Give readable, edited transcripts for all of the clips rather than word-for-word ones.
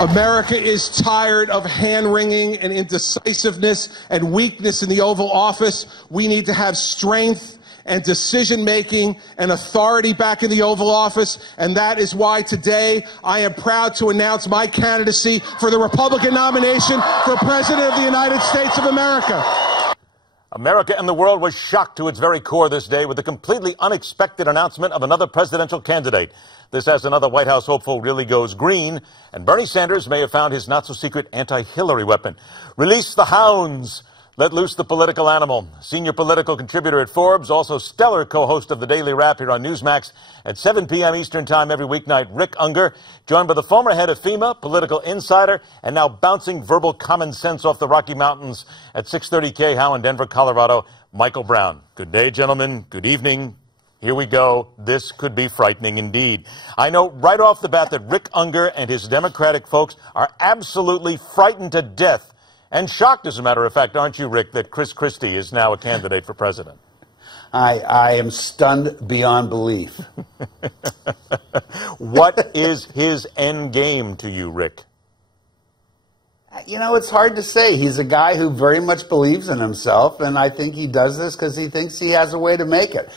America is tired of hand-wringing and indecisiveness and weakness in the Oval Office. We need to have strength and decision-making and authority back in the Oval Office, and that is why today I am proud to announce my candidacy for the Republican nomination for President of the United States of America. America and the world was shocked to its very core this day with the completely unexpected announcement of another presidential candidate. This, as another White House hopeful really goes green, and Bernie Sanders may have found his not-so-secret anti-Hillary weapon. Release the hounds. Let loose the political animal. Senior political contributor at Forbes, also stellar co-host of the Daily Wrap here on Newsmax at 7 p.m. Eastern Time every weeknight, Rick Ungar, joined by the former head of FEMA, political insider, and now bouncing verbal common sense off the Rocky Mountains at 630 KHOW in Denver, Colorado, Michael Brown. Good day, gentlemen. Good evening. Here we go. This could be frightening indeed. I know right off the bat that Rick Ungar and his Democratic folks are absolutely frightened to death and shocked, as a matter of fact, aren't you, Rick, that Chris Christie is now a candidate for president? I am stunned beyond belief. What is his end game to you, Rick? You know, it's hard to say. He's a guy who very much believes in himself, and I think he does this because he thinks he has a way to make it.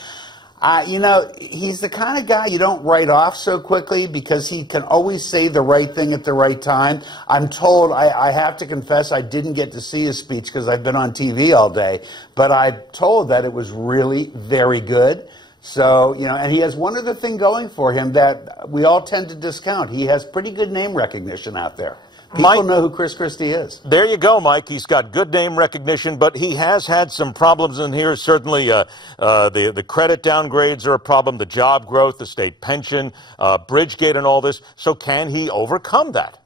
You know, he's the kind of guy you don't write off so quickly because he can always say the right thing at the right time. I'm told, I have to confess, I didn't get to see his speech because I've been on TV all day, but I'm told that it was really very good. So, you know, and he has one other thing going for him that we all tend to discount. He has pretty good name recognition out there. People know who Chris Christie is. There you go, Mike. He's got good name recognition, but he has had some problems in here. Certainly, the credit downgrades are a problem, the job growth, the state pension, Bridgegate and all this. So can he overcome that?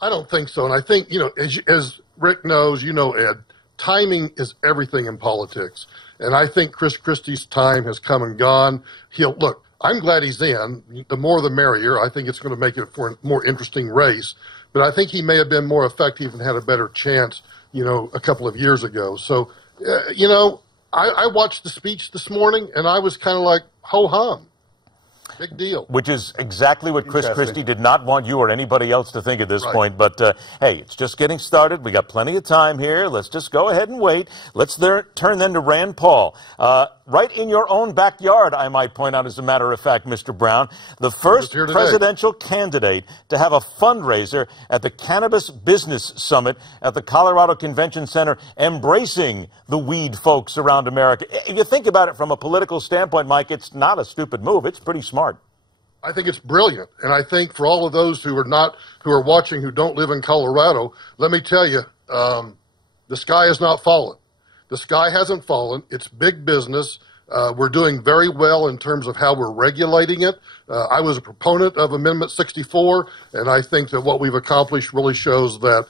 I don't think so. And I think, you know, as Rick knows, you know, Ed, timing is everything in politics. And I think Chris Christie's time has come and gone. Look, I'm glad he's in. The more the merrier. I think it's going to make it for a more interesting race. But I think he may have been more effective and had a better chance, you know, a couple of years ago. So, you know, I watched the speech this morning, and I was kind of like, ho-hum. Big deal. Which is exactly what Chris Christie did not want you or anybody else to think at this point. But, hey, it's just getting started. We got plenty of time here. Let's just go ahead and wait. Let's turn then to Rand Paul. Right in your own backyard, I might point out, as a matter of fact, Mr. Brown, the first presidential candidate to have a fundraiser at the Cannabis Business Summit at the Colorado Convention Center, embracing the weed folks around America. If you think about it from a political standpoint, Mike, it's not a stupid move. It's pretty smart. I think it's brilliant. And I think for all of those who are watching who don't live in Colorado, let me tell you, the sky has not fallen. The sky hasn't fallen. It's big business. We're doing very well in terms of how we're regulating it. I was a proponent of Amendment 64, and I think that what we've accomplished really shows that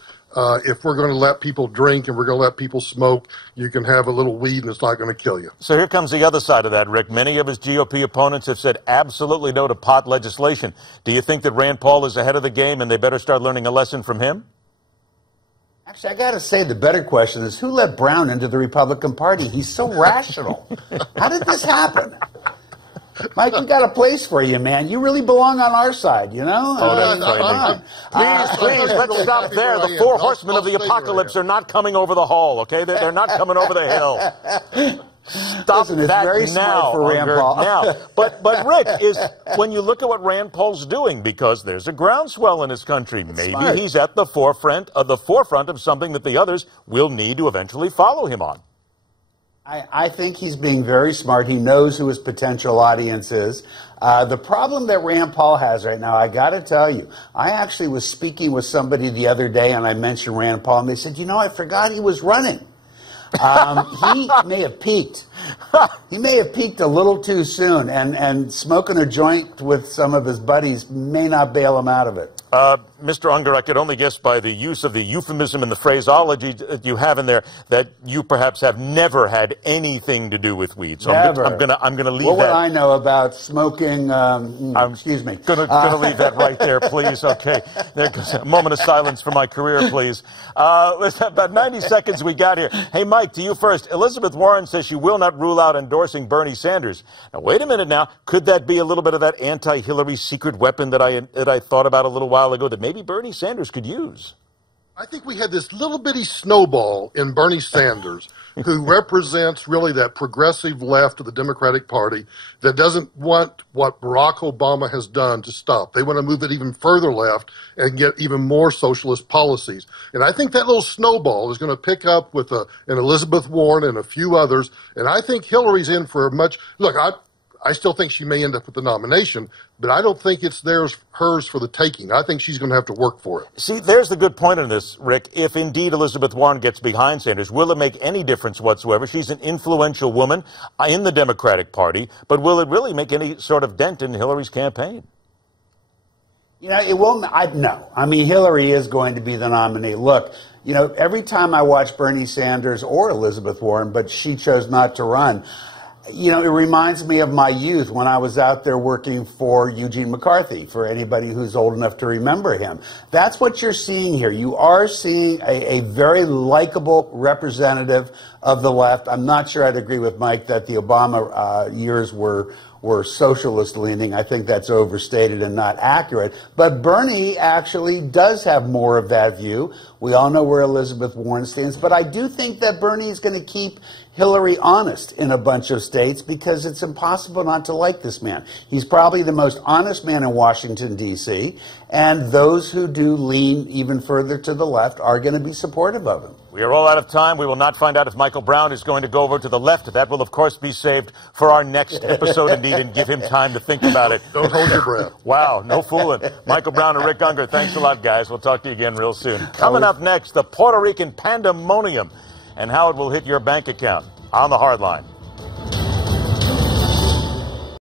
if we're going to let people drink and we're going to let people smoke, you can have a little weed and it's not going to kill you. So here comes the other side of that, Rick. Many of his GOP opponents have said absolutely no to pot legislation. Do you think that Rand Paul is ahead of the game and they better start learning a lesson from him? Actually, I got to say the better question is who let Brown into the Republican Party? He's so rational. How did this happen? Mike, we got a place for you, man. You really belong on our side, you know? Oh, that's please, let's stop there. The four horsemen of the apocalypse are not coming over the hall, okay? They're not coming over the hill. Stop Listen, it's that very now, smart for Rand Paul. Now. But Rick, when you look at what Rand Paul's doing, because there's a groundswell in his country, maybe he's at the forefront of something that the others will need to eventually follow him on. I think he's being very smart. He knows who his potential audience is. The problem that Rand Paul has right now, I got to tell you, I actually was speaking with somebody the other day, and I mentioned Rand Paul, and they said, you know, I forgot he was running. He may have peaked. He may have peaked a little too soon, and smoking a joint with some of his buddies may not bail him out of it. Mr. Ungar, I could only guess by the use of the euphemism and the phraseology that you have in there that you perhaps have never had anything to do with weed. So never. I'm gonna leave that. What would I know about smoking? Excuse me. Gonna leave that right there, please. Okay. There goes a moment of silence for my career, please. Listen, about 90 seconds we got here. Hey, Mike, to you first. Elizabeth Warren says she will not rule out endorsing Bernie Sanders. Now, wait a minute now. Could that be a little bit of that anti-Hillary secret weapon that I thought about a little while ago, that maybe Bernie Sanders could use. I think we had this little bitty snowball in Bernie Sanders, who represents really that progressive left of the Democratic Party that doesn't want what Barack Obama has done to stop. They want to move it even further left and get even more socialist policies. And I think that little snowball is going to pick up with an Elizabeth Warren and a few others. And I think Hillary's in for a much – look, I still think she may end up with the nomination, but I don't think it's hers for the taking. I think she's going to have to work for it. See, there's the good point on this, Rick. If indeed Elizabeth Warren gets behind Sanders, will it make any difference whatsoever? She's an influential woman in the Democratic Party, but will it really make any sort of dent in Hillary's campaign? You know, it will. No. I mean, Hillary is going to be the nominee. Look, you know, every time I watch Bernie Sanders or Elizabeth Warren, but she chose not to run, you know, it reminds me of my youth when I was out there working for Eugene McCarthy, for anybody who's old enough to remember him. That's what you're seeing here. You are seeing a very likable representative of the left. I'm not sure I'd agree with Mike that the Obama years were socialist leaning. I think that's overstated and not accurate. But Bernie actually does have more of that view. We all know where Elizabeth Warren stands. But I do think that Bernie is going to keep Hillary honest in a bunch of states because it's impossible not to like this man. He's probably the most honest man in Washington, D.C., and those who do lean even further to the left are going to be supportive of him. We are all out of time. We will not find out if Michael Brown is going to go over to the left. That will, of course, be saved for our next episode, indeed, and give him time to think about it. Don't hold your breath. Wow, no fooling. Michael Brown and Rick Ungar, thanks a lot, guys. We'll talk to you again real soon. Coming up next, the Puerto Rican pandemonium and how it will hit your bank account on the Hardline.